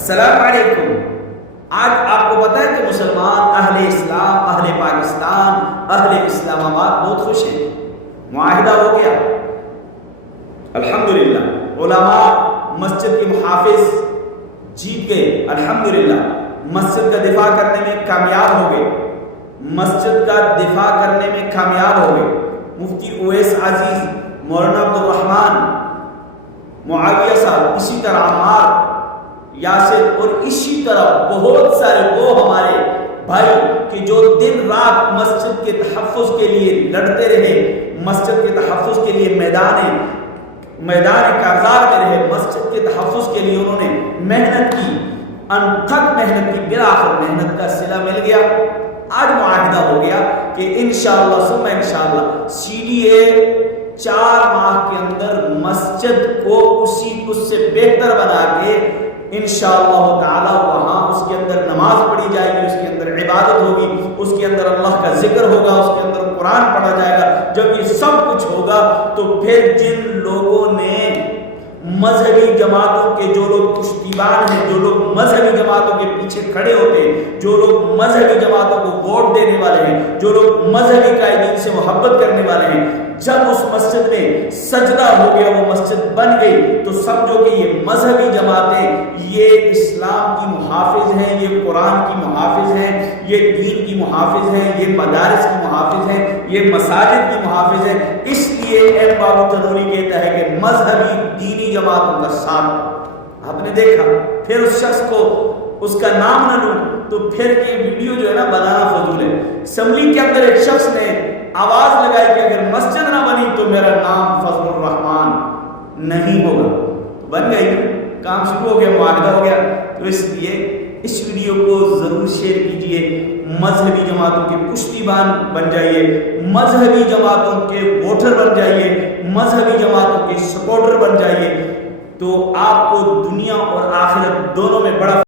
السلام علیکم۔ آج آپ کو پتا ہے کہ مسلمان اہل اسلام، اہل پاکستان، اہل اسلام آباد بہت خوش ہیں۔ معاہدہ ہو گیا الحمدللہ، علماء مسجد کے محافظ جیت گئے الحمدللہ، مسجد کا دفاع کرنے میں کامیاب ہو گئے، مسجد کا دفاع کرنے میں کامیاب ہو گئے۔ مفتی اویس عزیز، مولانا عبد الرحمن، معاویہ صاحب، اسی طرح عمار، یاسر اور اسی طرح بہت سارے وہ ہمارے بھائی کہ جو دن رات مسجد کے تحفظ کے لیے لڑتے رہے، مسجد کے تحفظ کے لیے میدان کارزار میں رہے، مسجد کے تحفظ کے لیے انہوں نے محنت کی، انتھک محنت کی، بالآخر محنت کا صلہ مل گیا۔ آج معاہدہ ہو گیا کہ انشاءاللہ ثم انشاءاللہ CDA 4 ماہ کے اندر مسجد کو اس سے بہتر بنا کے انشاءاللہ تعالی وہاں اس کے اندر نماز پڑھی جائے گی، اس کے اندر عبادت ہوگی، اس کے اندر اللہ کا ذکر ہوگا، اس کے اندر قرآن پڑھا جائے گا۔ جب یہ سب کچھ ہوگا تو پھر جن لوگوں نے مذہبی جماعتوں کے، جو لوگ پشتیبان ہیں، جو لوگ مذہبی جماعتوں کے پیچھے کھڑے ہوتے ہیں، جو لوگ مذہبی جماعتوں کو ووٹ دینے والے ہیں، جو لوگ مذہبی قائدین سے محبت کرنے والے ہیں، جب اس مسجد میں سجدہ ہو گیا، وہ مسجد بن گئی، تو سمجھو کہ یہ مذہبی جماعتیں یہ اسلام کی محافظ ہیں، یہ قرآن کی محافظ ہیں، یہ دین کی محافظ ہیں، یہ مدارس کی محافظ ہیں، یہ مساجد کی محافظ ہیں۔ اس لیے ایم بابو تنوری کہتا ہے کہ مذہبی دینی جماعتوں کا ساتھ۔ آپ نے دیکھا پھر اس شخص کو اس کا نام نہ لوں تو پھر یہ ویڈیو جو ہے نا بنانا فضول ہے۔ اسمبلی کے اندر ایک شخص نے آواز لگائی کہ اگر مسجد نہ بنی تو میرا نام فضل الرحمان نہیں ہوگا، تو بن گئی، کام شروع ہو گیا، معاہدہ ہو گیا۔ تو اس لیے اس ویڈیو کو ضرور شیئر کیجئے، مذہبی جماعتوں کے پشتیبان بن جائیے، مذہبی جماعتوں کے ووٹر بن جائیے، مذہبی جماعتوں کے سپورٹر بن جائیے، تو آپ کو دنیا اور آخرت دونوں میں بڑا